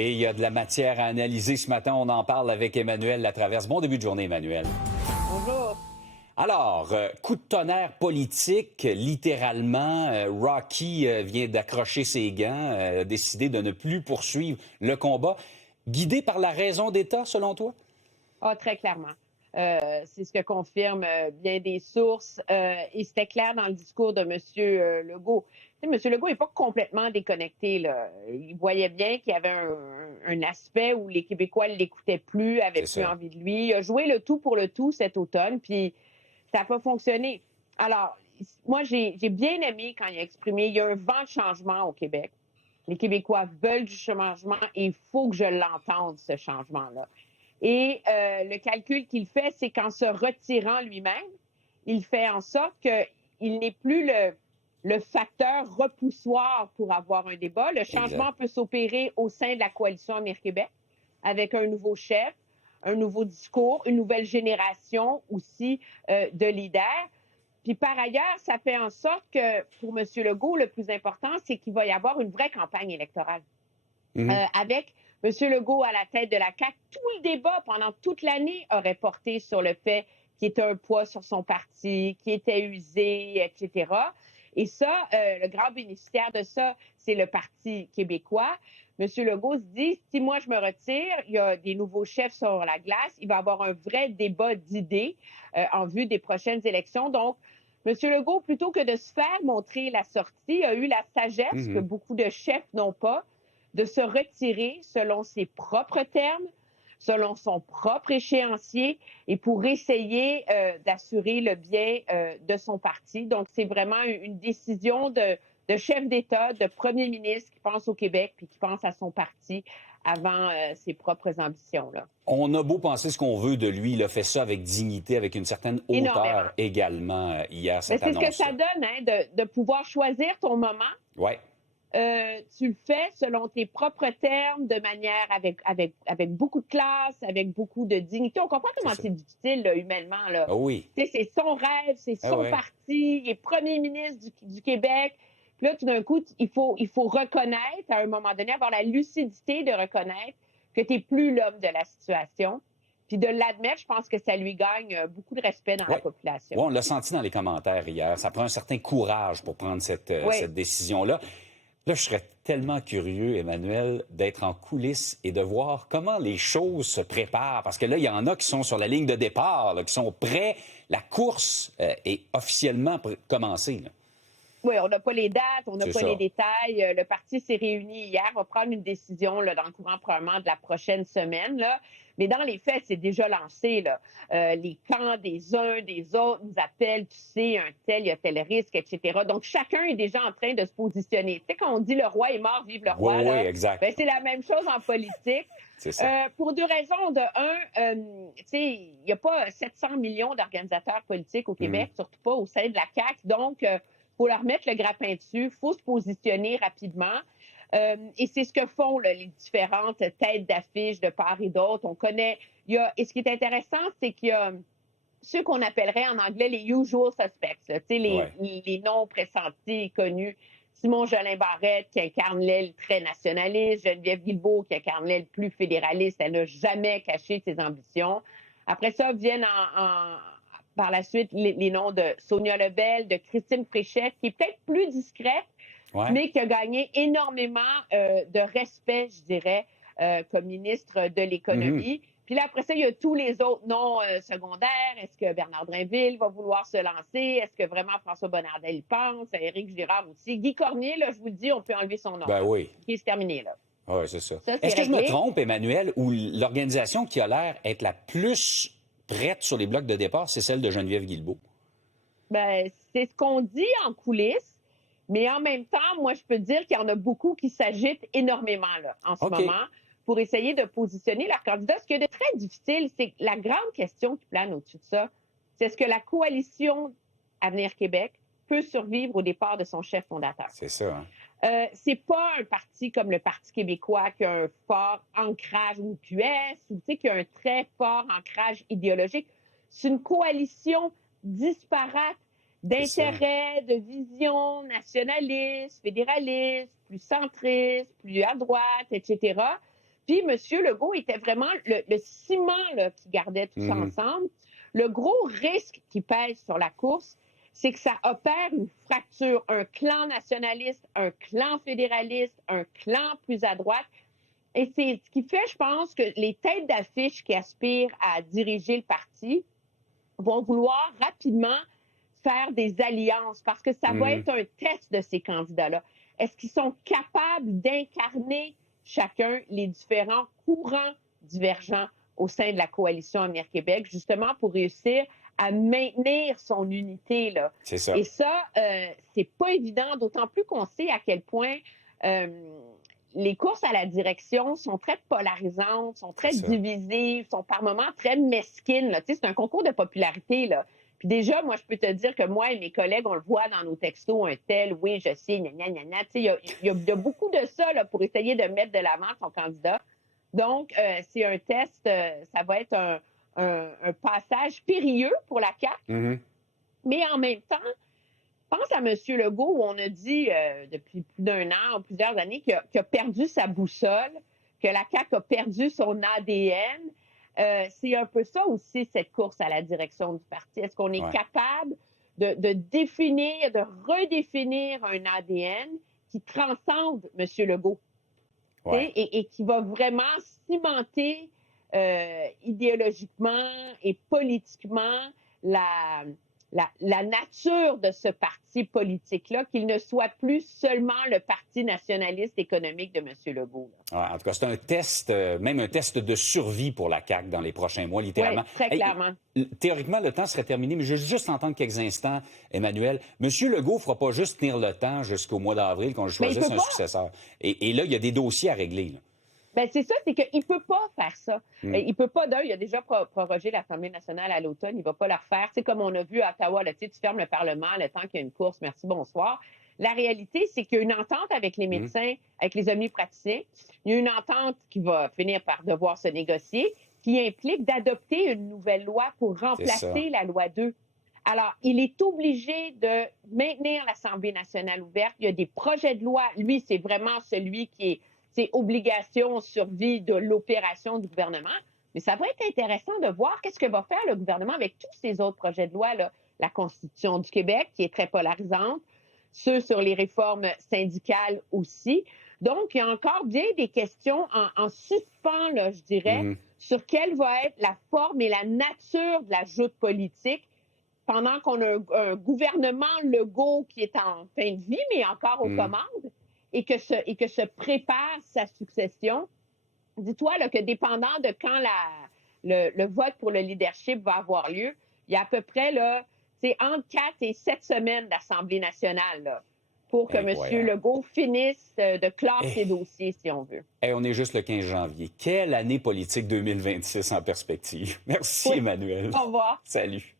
Et il y a de la matière à analyser ce matin. On en parle avec Emmanuel Latraverse. Bon début de journée, Emmanuel. Bonjour. Alors, coup de tonnerre politique, littéralement. Rocky vient d'accrocher ses gants, a décidé de ne plus poursuivre le combat. Guidé par la raison d'État, selon toi? Ah, très clairement. C'est ce que confirment bien des sources. Et c'était clair dans le discours de M. Legault. Tu sais, M. Legault n'est pas complètement déconnecté, là. Il voyait bien qu'il y avait un aspect où les Québécois ne l'écoutaient plus, avaient plus envie de lui. Il a joué le tout pour le tout cet automne, puis ça n'a pas fonctionné. Alors, moi, j'ai bien aimé quand il a exprimé il y a un vent de changement au Québec. Les Québécois veulent du changement et il faut que je l'entende, ce changement-là. Et le calcul qu'il fait, c'est qu'en se retirant lui-même, il fait en sorte qu'il n'est plus le facteur repoussoir pour avoir un débat. Le changement peut s'opérer au sein de la coalition Avenir Québec avec un nouveau chef, un nouveau discours, une nouvelle génération aussi de leaders. Puis par ailleurs, ça fait en sorte que pour M. Legault, le plus important, c'est qu'il va y avoir une vraie campagne électorale. Avec M. Legault à la tête de la CAQ, tout le débat pendant toute l'année aurait porté sur le fait qu'il était un poids sur son parti, qu'il était usé, etc. Et ça, le grand bénéficiaire de ça, c'est le Parti québécois. M. Legault se dit, si moi je me retire, il y a des nouveaux chefs sur la glace, il va y avoir un vrai débat d'idées en vue des prochaines élections. Donc, M. Legault, plutôt que de se faire montrer la sortie, a eu la sagesse que beaucoup de chefs n'ont pas, de se retirer selon ses propres termes, selon son propre échéancier et pour essayer d'assurer le bien de son parti. Donc, c'est vraiment une décision de chef d'État, de premier ministre qui pense au Québec puis qui pense à son parti avant ses propres ambitions, là. On a beau penser ce qu'on veut de lui, il a fait ça avec dignité, avec une certaine hauteur également hier, cette annonce. C'est ce que ça donne, hein, de pouvoir choisir ton moment. Ouais. Tu le fais selon tes propres termes, de manière avec beaucoup de classe, avec beaucoup de dignité. On comprend comment c'est difficile, là, humainement. Là. Ah oui. C'est son rêve, c'est son parti, il est premier ministre du Québec. Puis là, tout d'un coup, il faut reconnaître, à un moment donné, avoir la lucidité de reconnaître que tu n'es plus l'homme de la situation. Puis de l'admettre, je pense que ça lui gagne beaucoup de respect dans la population. Oui, on l'a senti dans les commentaires hier. Ça prend un certain courage pour prendre cette décision-là. Là, je serais tellement curieux, Emmanuel, d'être en coulisses et de voir comment les choses se préparent. Parce que là, il y en a qui sont sur la ligne de départ, là, qui sont prêts. La course est officiellement commencée, là. Oui, on n'a pas les dates, on n'a pas les détails. Le parti s'est réuni hier, va prendre une décision là, dans le courant probablement de la prochaine semaine. Là. Mais dans les faits, c'est déjà lancé. Là. Les camps des uns, des autres nous appellent, tu sais, il y a tel risque, etc. Donc, chacun est déjà en train de se positionner. Tu sais, quand on dit le roi est mort, vive le roi, là, exact. Ben, c'est la même chose en politique. C'est ça. Pour deux raisons. De un, tu sais, il n'y a pas 700 millions d'organisateurs politiques au Québec, surtout pas au sein de la CAQ. Donc, faut leur mettre le grappin dessus, il faut se positionner rapidement. Et c'est ce que font là, les différentes têtes d'affiche de part et d'autre. On connaît. Et ce qui est intéressant, c'est qu'il y a ceux qu'on appellerait en anglais les usual suspects, là, les noms pressentis, connus. Simon Jolin Barrette, qui incarne l'aile très nationaliste. Geneviève Guilbeault, qui incarne l'aile plus fédéraliste. Elle n'a jamais caché ses ambitions. Après ça, viennent par la suite, les noms de Sonia Lebel, de Christine Fréchette, qui est peut-être plus discrète, mais qui a gagné énormément de respect, je dirais, comme ministre de l'Économie. Puis là, après ça, il y a tous les autres noms secondaires. Est-ce que Bernard Drinville va vouloir se lancer? Est-ce que vraiment François Bonnardel y pense? Éric Girard aussi. Guy Cormier, là, je vous le dis, on peut enlever son nom. Ben oui. Qui c'est terminé, là. Oui, c'est ça. Est-ce que je me trompe, Emmanuel, ou l'organisation qui a l'air être la plus prête sur les blocs de départ, c'est celle de Geneviève Guilbeault? Ben, c'est ce qu'on dit en coulisses, mais en même temps, moi, je peux dire qu'il y en a beaucoup qui s'agitent énormément là, en ce moment pour essayer de positionner leur candidat. Ce qui est de très difficile, c'est que la grande question qui plane au-dessus de ça, c'est est-ce que la coalition Avenir Québec peut survivre au départ de son chef fondateur? C'est ça, hein? C'est pas un parti comme le Parti québécois qui a un fort ancrage ou QS ou qui a un très fort ancrage idéologique. C'est une coalition disparate d'intérêts, de visions nationalistes, fédéralistes, plus centristes, plus à droite, etc. Puis M. Legault était vraiment le ciment là, qui gardait tout ça ensemble. Le gros risque qui pèse sur la course, c'est que ça opère une fracture, un clan nationaliste, un clan fédéraliste, un clan plus à droite. Et c'est ce qui fait, je pense, que les têtes d'affiche qui aspirent à diriger le parti vont vouloir rapidement faire des alliances parce que ça va être un test de ces candidats-là. Est-ce qu'ils sont capables d'incarner chacun les différents courants divergents au sein de la coalition Avenir Québec, justement pour réussir à maintenir son unité, là. C'est ça. Et ça, c'est pas évident, d'autant plus qu'on sait à quel point les courses à la direction sont très polarisantes, sont très divisives, sont par moments très mesquines, là. Tu sais, c'est un concours de popularité, là. Puis déjà, moi, je peux te dire que moi et mes collègues, on le voit dans nos textos, un tel, oui, je sais, gna, gna, gna, gna. Tu sais, il y a beaucoup de ça, là, pour essayer de mettre de l'avant son candidat. Donc, c'est un test, ça va être un passage périlleux pour la CAQ. Mais en même temps, pense à M. Legault, où on a dit depuis plus d'un an, plusieurs années, qu'il a perdu sa boussole, que la CAQ a perdu son ADN. C'est un peu ça aussi, cette course à la direction du parti. Est-ce qu'on est capable de définir, de redéfinir un ADN qui transcende M. Legault et qui va vraiment cimenter idéologiquement et politiquement la nature de ce parti politique-là, qu'il ne soit plus seulement le parti nationaliste économique de M. Legault. Ouais, en tout cas, c'est un test, même un test de survie pour la CAQ dans les prochains mois, littéralement. Oui, très clairement. Théoriquement, le temps serait terminé, mais je veux juste entendre quelques instants, Emmanuel. M. Legault ne fera pas juste tenir le temps jusqu'au mois d'avril qu'on choisisse un successeur. Et là, il y a des dossiers à régler, là. Ben c'est ça, c'est qu'il ne peut pas faire ça. Il peut pas, il a déjà prorogé l'Assemblée nationale à l'automne, il ne va pas le refaire. C'est comme on a vu à Ottawa, là, tu fermes le Parlement le temps qu'il y a une course, merci, bonsoir. La réalité, c'est qu'il y a une entente avec les médecins, avec les omnipraticiens. Il y a une entente qui va finir par devoir se négocier, qui implique d'adopter une nouvelle loi pour remplacer la loi 2. Alors, il est obligé de maintenir l'Assemblée nationale ouverte. Il y a des projets de loi. Lui, c'est vraiment celui qui est obligation, survie de l'opération du gouvernement. Mais ça va être intéressant de voir qu'est-ce que va faire le gouvernement avec tous ces autres projets de loi, là. La Constitution du Québec, qui est très polarisante, ceux sur les réformes syndicales aussi. Donc, il y a encore bien des questions en suspens, là, je dirais, sur quelle va être la forme et la nature de la joute politique pendant qu'on a un gouvernement Legault qui est en fin de vie, mais encore aux commandes. Et que se prépare sa succession. Dis-toi là, que dépendant de quand le vote pour le leadership va avoir lieu, il y a à peu près là, entre 4 et 7 semaines d'Assemblée nationale là, pour que M. Legault finisse de clore ses dossiers, si on veut. On est juste le 15 janvier. Quelle année politique 2026 en perspective. Merci, Emmanuel. Au revoir. Salut.